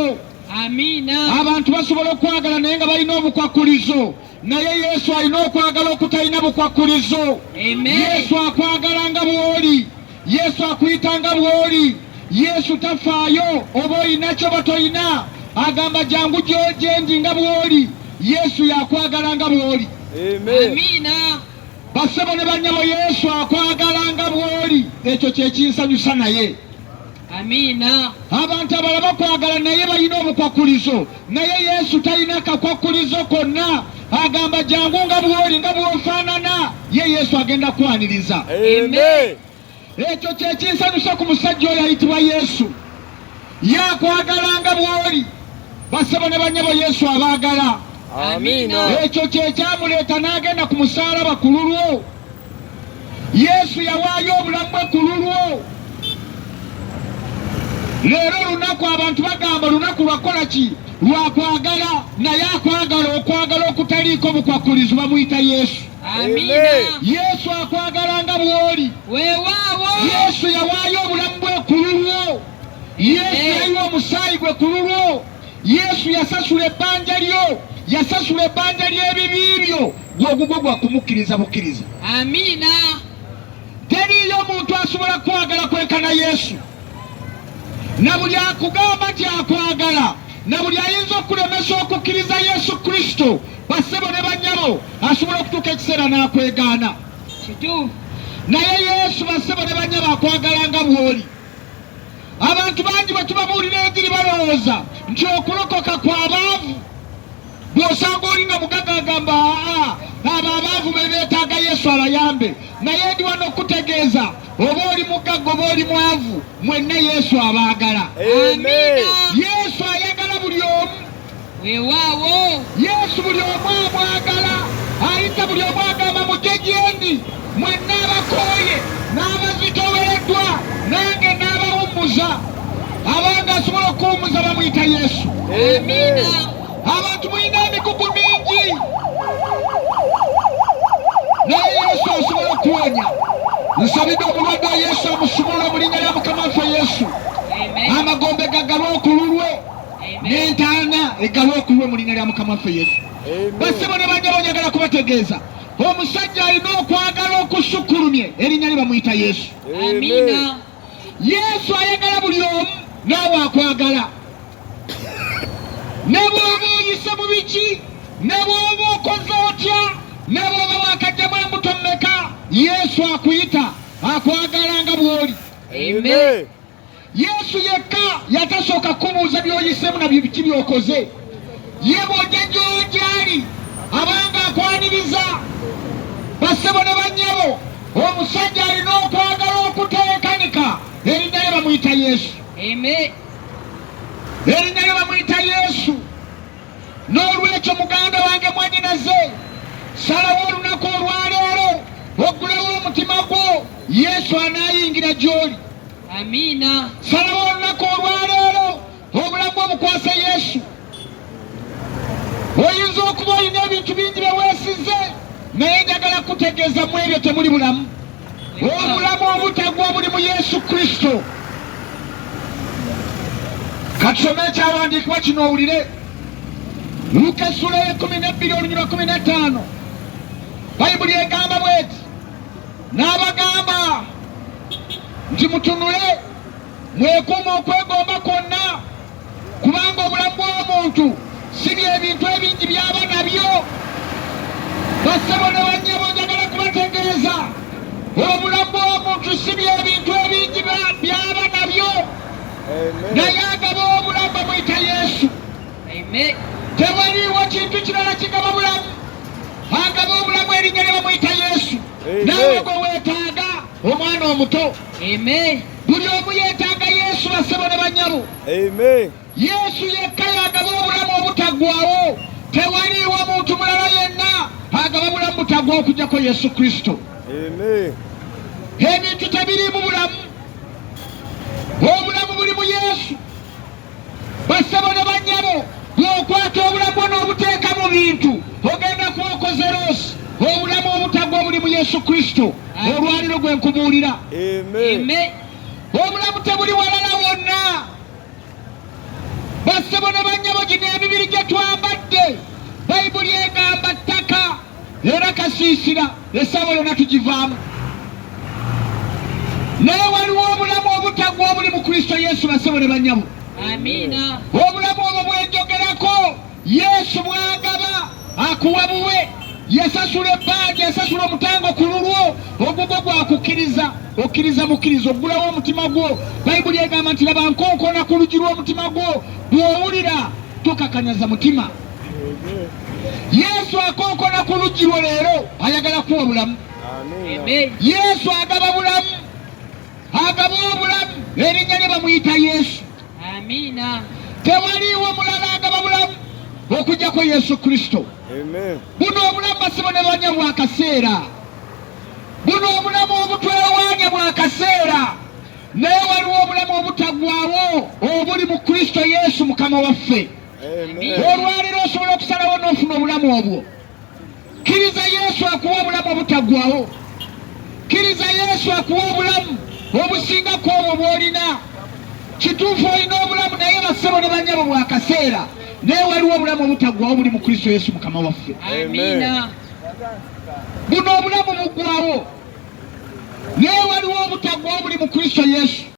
obukwakulizo. Amina. Abantu basobola okwagala naye nga balina obukwakulizo, naye Yesu alina okwagala okutalina bukwakulizo. Yesu akwagala nga bw'oli, Yesu akuyita nga bw'oli. Yesu tafaayo oba olina kyo batoyina, agamba jangu gyendi nga bw'oli. Yesu yakwagala nga bw'oli. Amina. Bassebo ne bannyabo, Yesu akwagala nga bw'oli. Ekyo kye kinsanyusa naye. Amina. Abantu abalala bakwagala naye balina obukwakulizo, naye Yesu talina kakwakulizo konna. Agamba jangu nga bw'oli, nga bw'ofaanana. Ye Yesu agenda kwaniriza. Ekyo kye kinsanyusa ku musajja oyo ayitibwa Yesu. Yakwagala nga bw'oli. Bassebo ne bannyabo, Yesu abaagala. Amina. Ekyo kye kyamuleeta n'agenda ku musaalaba ku lulwo. Yesu yawaayo obulamu bwe ku lulwo. Leero olunaku abantu bagamba lunaku lwakola ki? Lwakwagala, naye akwagala okwagala okutaliiko bukwakulizo bamuyita Yesu. Amina. Yesu akwagala nga bw'oli. Weewaawo. Yesu yawaayo obulamu bwe ku lulwo. Yesu yayiwa omusaayi gwe ku lulwo. Yesu yasasula ebbanja lyo, yasasula ebbanja ly'ebibi byo, gw'ogugwo gwakumukkiriza bukkiriza. Amina. Teriyo omuntu asobola kwagala kwenkana Yesu. Na buli akugamba nti akwagala, na buli ayinza okulemesa okukkiriza Yesu Kristo, bassebo ne bannyabo, asobola okutuuka ekiseera n'akwegaana. Kituufu. Naye Yesu bassebo ne bannyabo akwagala nga bw'oli. Abantu bangi bwe tubabuulira enjiri balowooza nti okulokoka kw'abaavu. Bw'osanga oli nga mugagga agamba abo abaavu be beetaaga Yesu abayambe. Naye ndi wano okutegeeza, oba oli mugagga oba oli mwavu, mwenna Yesu abaagala. Amina. Yesu ayagala buli omu. Weewaawo. Yesu buli omu amwagala. Ayita buli omu agamba mujje gyendi, mwenna abakooye n'abazitoowereddwa, nange n'abawummuza. Abanga asobola okuwummuza bamuyita Yesu. Amina. Abantu mulina emigugu mingi, naye Yesu asobola okuwonya. Nsabidde omulwadde wa Yesu amusumula mu linnya lya Mukama waffe Yesu. Amagombe gagalwe okululwe, n'entaana egalwe okululwe mu linnya lya Mukama waffe Yesu. Bassebo ne bannyabo, njagala kubategeeza omusajja alina okwagala okusukkulumye, erinnya lye bamuyita Yesu. Amina. Yesu ayagala buli omu, naawe akwagala. Ne bw'oba oyise mu biki, ne bw'oba okoze otya, ne bw'oba wakajjamu embuto mmeka, Yesu akuyita, akwagala nga bw'oli. Amen. Yesu yekka yatasooka kubuuza by'oyisemu na biki by'okoze. Ye bw'ojja gy'oli abanga akwaniriza. Bassebo ne bannyabo, omusajja alina okwagala okuteekanika, erinnya lye bamuyita Yesu. Amen. Erinnya lye bamuyita Yesu. N'olwekyo muganda wange mwannyinaze, salawo olunaku olwaleero oggulewo omutima gwo, Yesu anaayingira gy'oli. Amina. Salawo olunaku olwaleero obulamu bwo bukwase Yesu. Oyinza okuba olina ebintu bingi bye weesize, naye njagala kutegeeza mu ebyo temuli bulamu. Obulamu obutagwa buli mu Yesu Kristo. Katusome ekyawandiikibwa kino owulire. Luka essula ye-12 olunyirwa 15. Bayibuli egamba bweti, n'abagamba nti mutunule, mwekuuma okwegomba kwonna, kubanga obulamu bw'omuntu si by'ebintu ebingi by'aba nabyo. Bassebo ne bannyabo, njagala kubategeeza obulamu bw'omuntu si by'ebintu ebingi by'aba nabyo. Naye agaba obulamu bamuyita Yesu. Amen. Tewaliiwo kintu kirala kigaba bulamu, agaba obulamu, erinnya lye bamuyita Yesu. Naawe gwe weetaaga omwana omuto. Amen. Buli omu yeetaaga Yesu, bassebo ne bannyabo. Yesu yekka y'agaba obulamu obutaggwaawo. Tewaliiwo muntu mulala yenna agaba bulamu butaggwa okuggyako Yesu Kristo. Ebintu tebiriimu bulamu, obulamu buli mu Yesu. Bassebo ne bannyabo, bw'okwata obulamu n'obuteeka mu bintu, ogenda kuba okoze loosi. Obulamu obutaggwa buli mu Yesu Kristo. Olwaliro gwe nkubuulira. Amen. Obulamu tebuli walala wonna. Bassebo bayibuli egamba ttaka era kasiisira essaawa yonna tugivaamu. naye waliwo obulamu obutagwa obuli mu Kristo Yesu bassebo ne bannyabo. Amina. obulamu obwo bwenjogerako Yesu bwagaba akuwa buwe, yasasula ebbanja, yasasula omutango ku lulwo, ogugwo gwakukkiriza, okkiriza mukkiriza oggulawo omutima gwo. bayibuli egamba nti laba nkonkona ku luggi lw'omutima gwo, bw'owulira tokakanyaza mutima. Yesu akonkona ku luggi lwo leero, ayagala kuwa bulamu. Amen. Yesu agaba bulamu, agaba obulamu, erinnya lye bamuyita Yesu. Amina. Tewaliwo mulala agaba bulamu okujjako Yesu Kristo. buno obulamu basibo ne banya bwa kaseera, buno obulamu obutwewaanya bwa kaseera, naye waliwo obulamu obutaggwaawo obuli mu Kristo Yesu Mukama waffe. olwaliro osobola okusalawo n'ofuna obulamu obwo. kkiriza Yesu akuwa obulamu obutaggwaawo. kkiriza Yesu akuwa obulamu obusingako obwo bw'olina. kituufu olina obulamu naye bassebo ne bannyabo bwa kaseera, naye waliwo obulamu obutaggwaawo buli mu Kristo Yesu Mukama waffe. Amina. buno obulamu muggwaawo, naye waliwo obutaggwaawo buli mu Kristo Yesu.